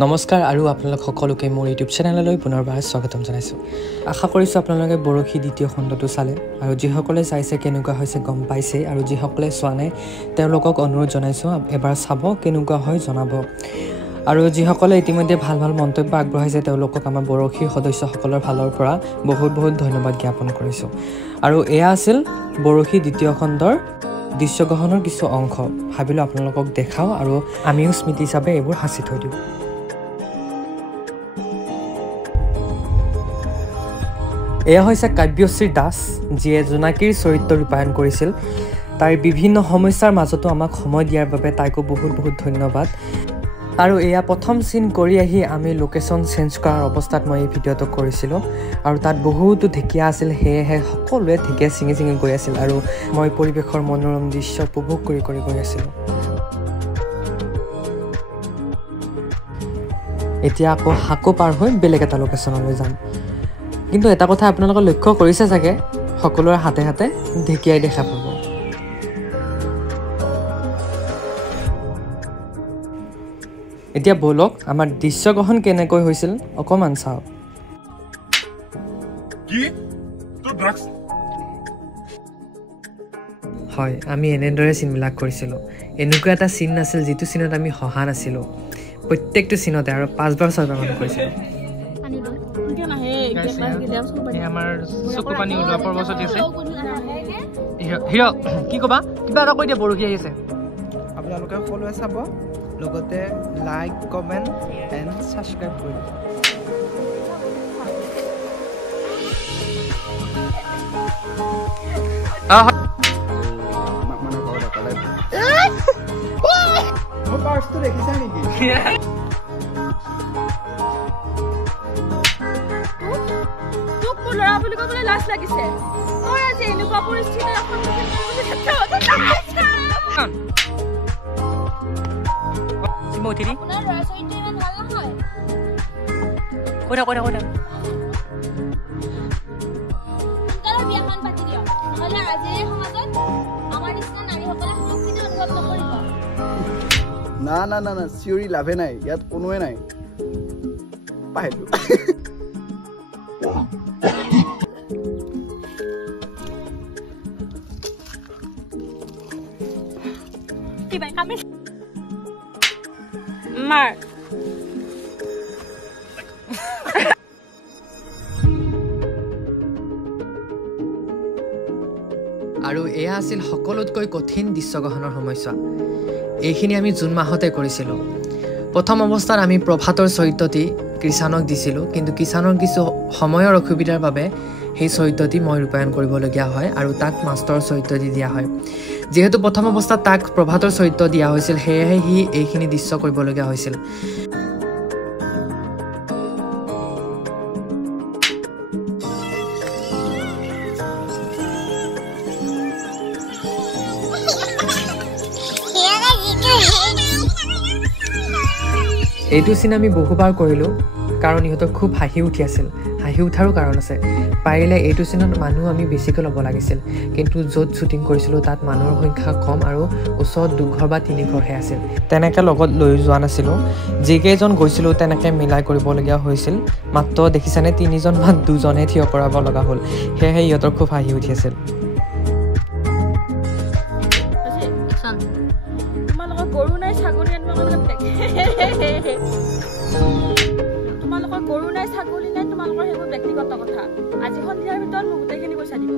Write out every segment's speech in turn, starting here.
নমস্কাৰ আৰু আপোনালোক সকলোকে মোৰ ইউটিউব চেনেললৈ পুনৰবাৰ স্বাগতম জনাইছোঁ। আশা কৰিছোঁ আপোনালোকে বৰশী দ্বিতীয় খণ্ডটো চালে আৰু যিসকলে চাইছে কেনেকুৱা হৈছে গম পাইছে, আৰু যিসকলে চোৱা নাই তেওঁলোকক অনুৰোধ জনাইছোঁ এবাৰ চাব, কেনেকুৱা হয় জনাব। আৰু যিসকলে ইতিমধ্যে ভাল ভাল মন্তব্য আগবঢ়াইছে তেওঁলোকক আমাৰ বৰশীৰ সদস্যসকলৰ ফালৰ পৰা বহুত বহুত ধন্যবাদ জ্ঞাপন কৰিছোঁ। আৰু এয়া আছিল বৰশী দ্বিতীয় খণ্ডৰ দৃশ্যগ্ৰহণৰ কিছু অংশ। ভাবিলোঁ আপোনালোকক দেখাওঁ আৰু আমিও স্মৃতি হিচাপে এইবোৰ সাঁচি থৈ দিওঁ। এয়া হৈছে কাব্যশ্ৰী দাস, যিয়ে জোনাকীৰ চৰিত্ৰ ৰূপায়ণ কৰিছিল। তাইৰ বিভিন্ন সমস্যাৰ মাজতো আমাক সময় দিয়াৰ বাবে তাইকো বহুত বহুত ধন্যবাদ। আৰু এয়া প্ৰথম চিন কৰি আহি আমি লোকেশ্যন চেঞ্জ কৰাৰ অৱস্থাত মই এই ভিডিঅ'টো কৰিছিলোঁ, আৰু তাত বহুতো ঢেকীয়া আছিল, সেয়েহে সকলোৱে ঢেকীয়া ছিঙি ছিঙি গৈ আছিল আৰু মই পৰিৱেশৰ মনোৰম দৃশ্য উপভোগ কৰি কৰি গৈ আছিলোঁ। এতিয়া আকৌ পাৰ হৈ বেলেগ এটা লোকেশ্যনলৈ যাম। কিন্তু এটা কথা আপোনালোকে লক্ষ্য কৰিছে চাগে, সকলোৰে হাতে হাতে ঢেকীয়াই দেখা পাব। এতিয়া বলক আমাৰ দৃশ্যগ্ৰহণ কেনেকৈ হৈছিল অকণমান চাওক। হয়, আমি এনেদৰে চিনবিলাক কৰিছিলোঁ। এনেকুৱা এটা চিন নাছিল যিটো চিনত আমি হহা নাছিলোঁ। প্ৰত্যেকটো চিনতে আৰু 5বাৰ 6বাৰ মান কৰিছিলোঁ। আমাৰ চকু পানী ওলোৱা পৰ্ব চলি আছে। হিৰ কি ক'বা, কিবা এটা কৈ দিয়া, বৰশী আহিছে। আপোনালোকে সকলোৱে চাব, লগতে লাইক, কমেণ্ট এণ্ড ছাবস্ক্ৰাইব কৰিব। দেখিছা নেকি? ল'ৰা বুলি ক'বলৈ লাজ লাগিছে। মই আজি এনেকুৱা পৰিস্থিতিৰ না চিঞৰি লাভে নাই, ইয়াত কোনোৱে নাই। পাহিলো মাৰ আৰু এয়া আছিল সকলোতকৈ কঠিন দৃশ্যগ্ৰহণৰ সমস্যা। এইখিনি আমি জুন মাহতে কৰিছিলোঁ। প্ৰথম অৱস্থাত আমি প্ৰভাতৰ চৰিত্ৰটি কৃষাণক দিছিলোঁ, কিন্তু কৃষাণৰ কিছু সময়ৰ অসুবিধাৰ বাবে সেই চৰিত্ৰটি মই ৰূপায়ণ কৰিবলগীয়া হয় আৰু তাক মাষ্টৰৰ চৰিত্ৰ দি দিয়া হয়। যিহেতু প্ৰথম অৱস্থাত তাক প্ৰভাতৰ চৰিত্ৰ দিয়া হৈছিল, সেয়েহে সি এইখিনি দৃশ্য কৰিবলগীয়া হৈছিল। এইটো চিন আমি বহুবাৰ কৰিলোঁ, কাৰণ ইহঁতৰ খুব হাঁহি উঠি আছিল। হাঁহি উঠাৰো কাৰণ আছে। পাৰিলে এইটো চিনত মানুহ আমি বেছিকৈ ল'ব লাগিছিল, কিন্তু য'ত শ্বুটিং কৰিছিলোঁ তাত মানুহৰ সংখ্যা কম আৰু ওচৰত 2 ঘৰ বা 3 ঘৰহে আছিল। তেনেকৈ লগত লৈ যোৱা নাছিলোঁ। যিকেইজন গৈছিলোঁ তেনেকৈ মিলাই কৰিবলগীয়া হৈছিল। মাত্ৰ দেখিছানে 3জন বা 2জনহে থিয় কৰাব লগা হ'ল, সেয়েহে ইহঁতৰ খুব হাঁহি উঠি আছিল। তোমালোকৰ গৰু নাই, ছাগলী নাই, তোমালোকৰ সেইবোৰ ব্যক্তিগত কথা। আজি সন্ধিয়াৰ ভিতৰত মোক গোটেইখিনি পইচা দিব।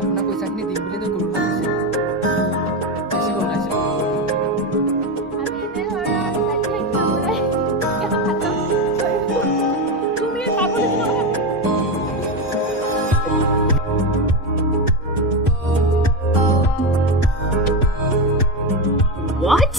আপোনাক পইচাখিনি দিম বুলি গৰু What?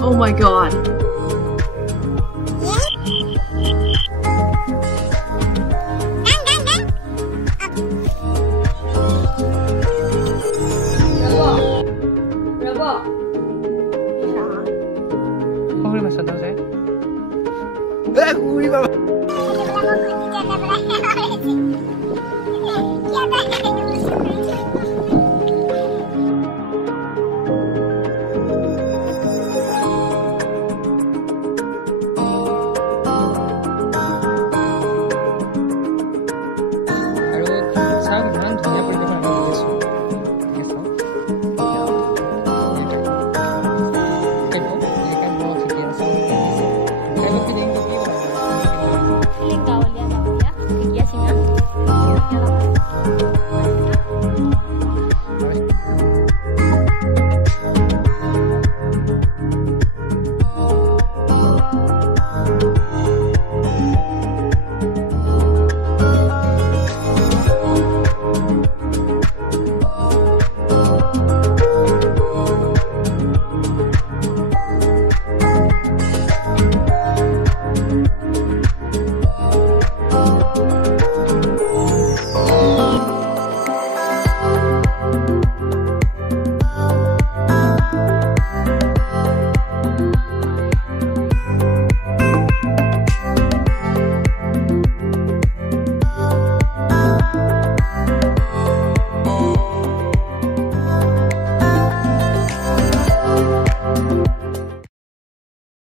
Oh my god.